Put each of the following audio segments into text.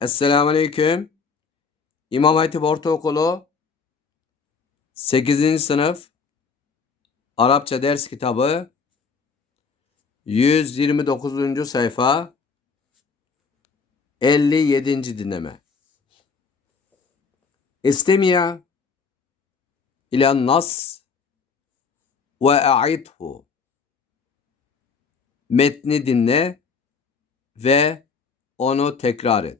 Esselamu Aleyküm. İmam Hatip Ortaokulu 8. sınıf Arapça ders kitabı 129. sayfa 57. dinleme. İstemiya ila nas ve a'idhu. Metni dinle ve onu tekrar et.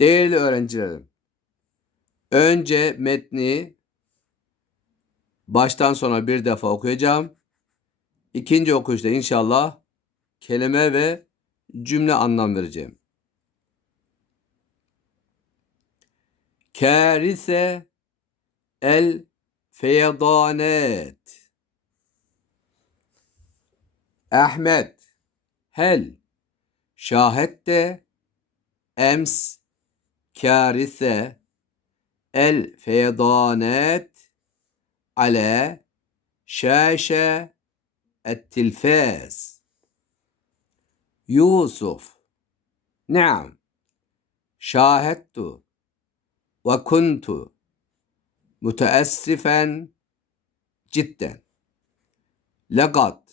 Değerli öğrencilerim, önce metni baştan sona bir defa okuyacağım. İkinci okuyuşta inşallah kelime ve cümle anlam vereceğim. Kârise el feydanet. Ahmet hel şahette ems kârise el feydanet ale şaşe التلفاز يوسف نعم شاهدت وكنت متأسفا جدا لقد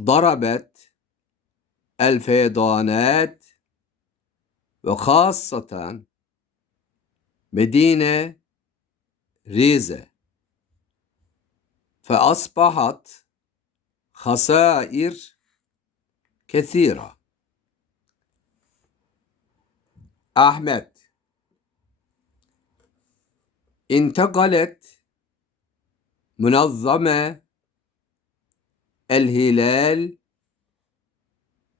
ضربت الفيضانات وخاصة مدينة ريزة. فأصبحت خسائر كثيرة. أحمد انتقلت منظمة الهلال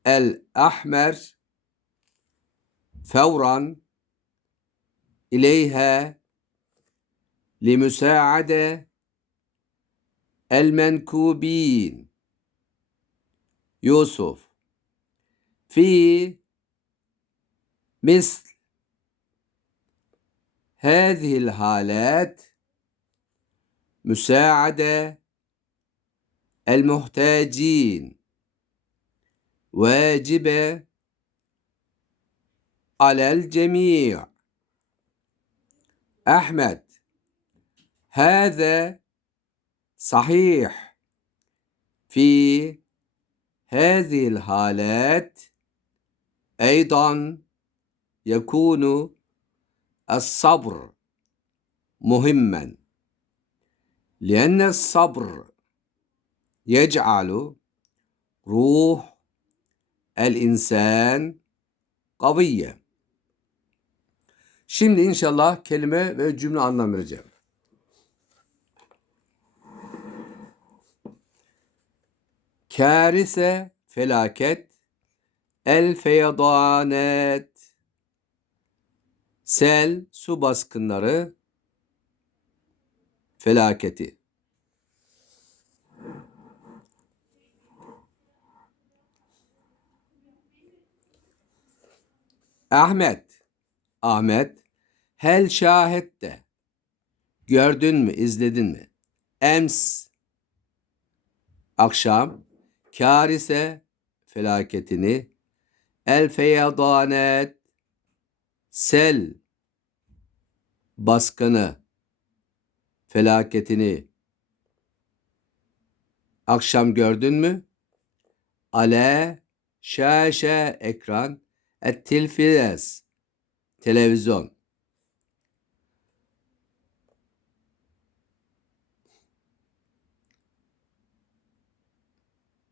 الأحمر فورا إليها لمساعدة المنكوبين. يوسف في مثل هذه الحالات مساعدة المحتاجين واجبة على الجميع. أحمد هذا صحيح. في هذه الحالات أيضا يكون الصبر مهما لأن الصبر يجعل روح الإنسان قوية. Şimdi inşallah kelime ve cümle anlam vereceğim. Kârise felaket el feyadanet sel su baskınları felaketi. Ahmet Ahmet. Hel şahette gördün mü izledin mi? Ems. Akşam. Kârise felaketini. El feyadanet. Sel. Baskını felaketini. Akşam gördün mü? Ale şaşe ekran. Et tilfiz televizyon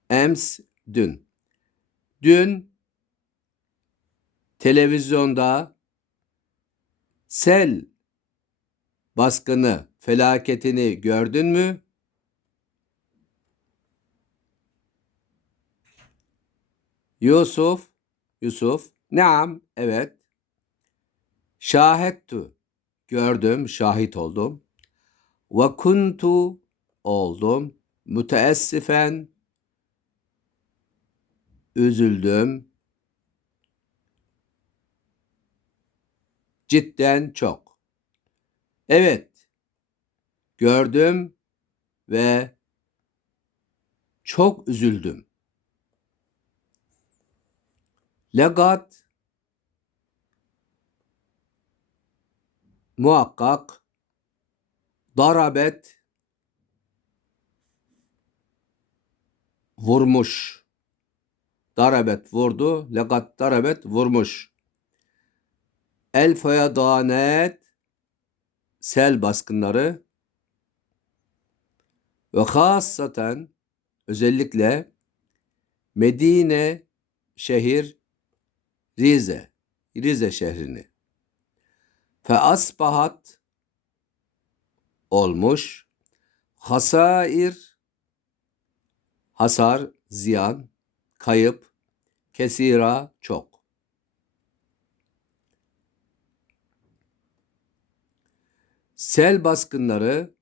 Ems dün. Dün televizyonda sel baskını, felaketini gördün mü? Yusuf, Yusuf, naam, evet. Şahittu, gördüm, şahit oldum. Ve kuntu, oldum. Müteessifen, üzüldüm. Cidden çok. Evet, gördüm ve çok üzüldüm. Legat muhakkak darabet vurmuş. Darabet vurdu. Legat darabet vurmuş. El feyadanet sel baskınları ve hasaten özellikle Medine şehir Rize Rize şehrini fe asbahat olmuş. Hasair hasar ziyan kayıp kesira çok. Sel baskınları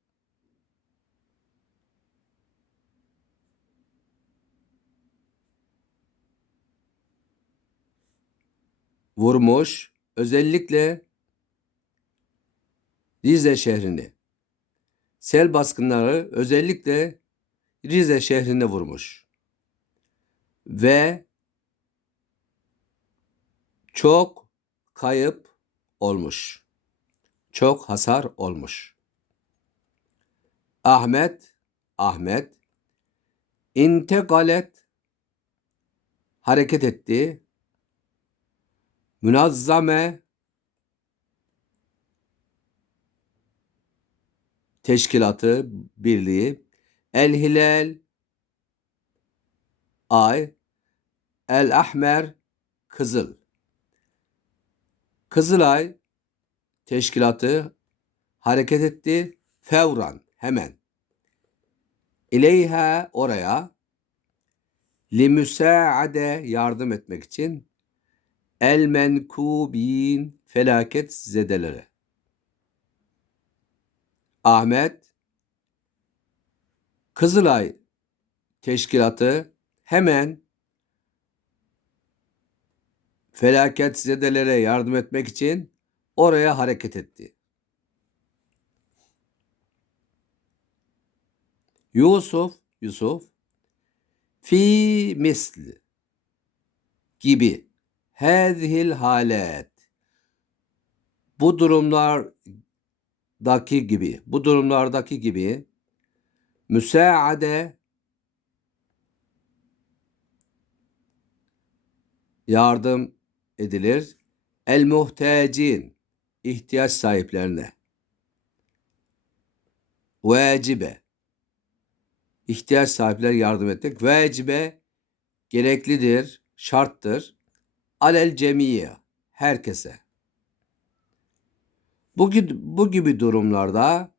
vurmuş. Özellikle Rize şehrini. Sel baskınları özellikle Rize şehrine vurmuş. Ve çok kayıp olmuş. Çok hasar olmuş. Ahmet, Ahmet intekalet hareket etti. Münazzame teşkilatı, birliği, El Hilal, ay, El Ahmer, kızıl. Kızılay teşkilatı hareket etti fevran, hemen. İleyha oraya limüsaade yardım etmek için el menkubin felaket zedelere. Ahmet Kızılay Teşkilatı hemen felaket zedelere yardım etmek için oraya hareket etti. Yusuf, Yusuf fi misli gibi hezhil halet bu durumlardaki gibi bu durumlardaki gibi müsaade yardım edilir. El muhtacin ihtiyaç sahiplerine. Vecibe ihtiyaç sahipler yardım etmek. Vecibe gereklidir şarttır. Alel cemiye herkese bu, bu gibi durumlarda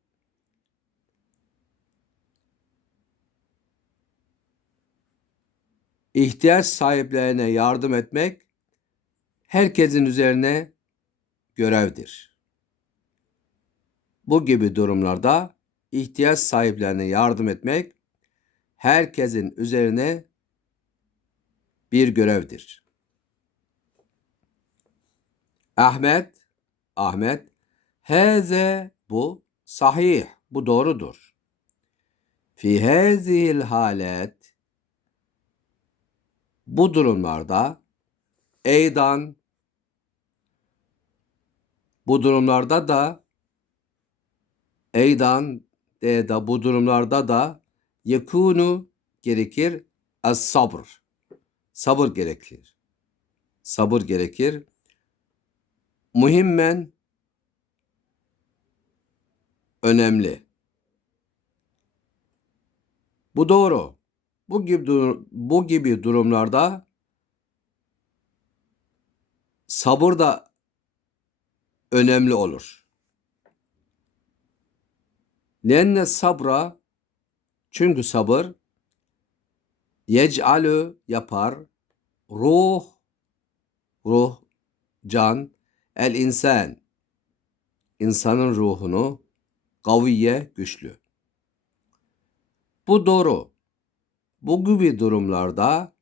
ihtiyaç sahiplerine yardım etmek herkesin üzerine görevdir. Bu gibi durumlarda ihtiyaç sahiplerine yardım etmek herkesin üzerine bir görevdir. Ahmet, Ahmet, heze bu sahih, bu doğrudur. Fi hazihil halet bu durumlarda eydan bu durumlarda da eydan de da bu durumlarda da yekunu gerekir as sabır. Sabır gerekir. Sabır gerekir. Muhimmen önemli. Bu doğru. Bu gibi bu gibi durumlarda sabır da önemli olur. Lenne sabra çünkü sabır yec'alü yapar ruh ruh can el insan insanın ruhunu kaviye güçlü. Bu doğru. Bu gibi durumlarda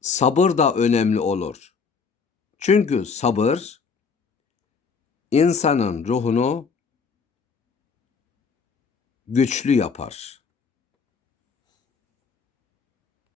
sabır da önemli olur. Çünkü sabır insanın ruhunu güçlü yapar.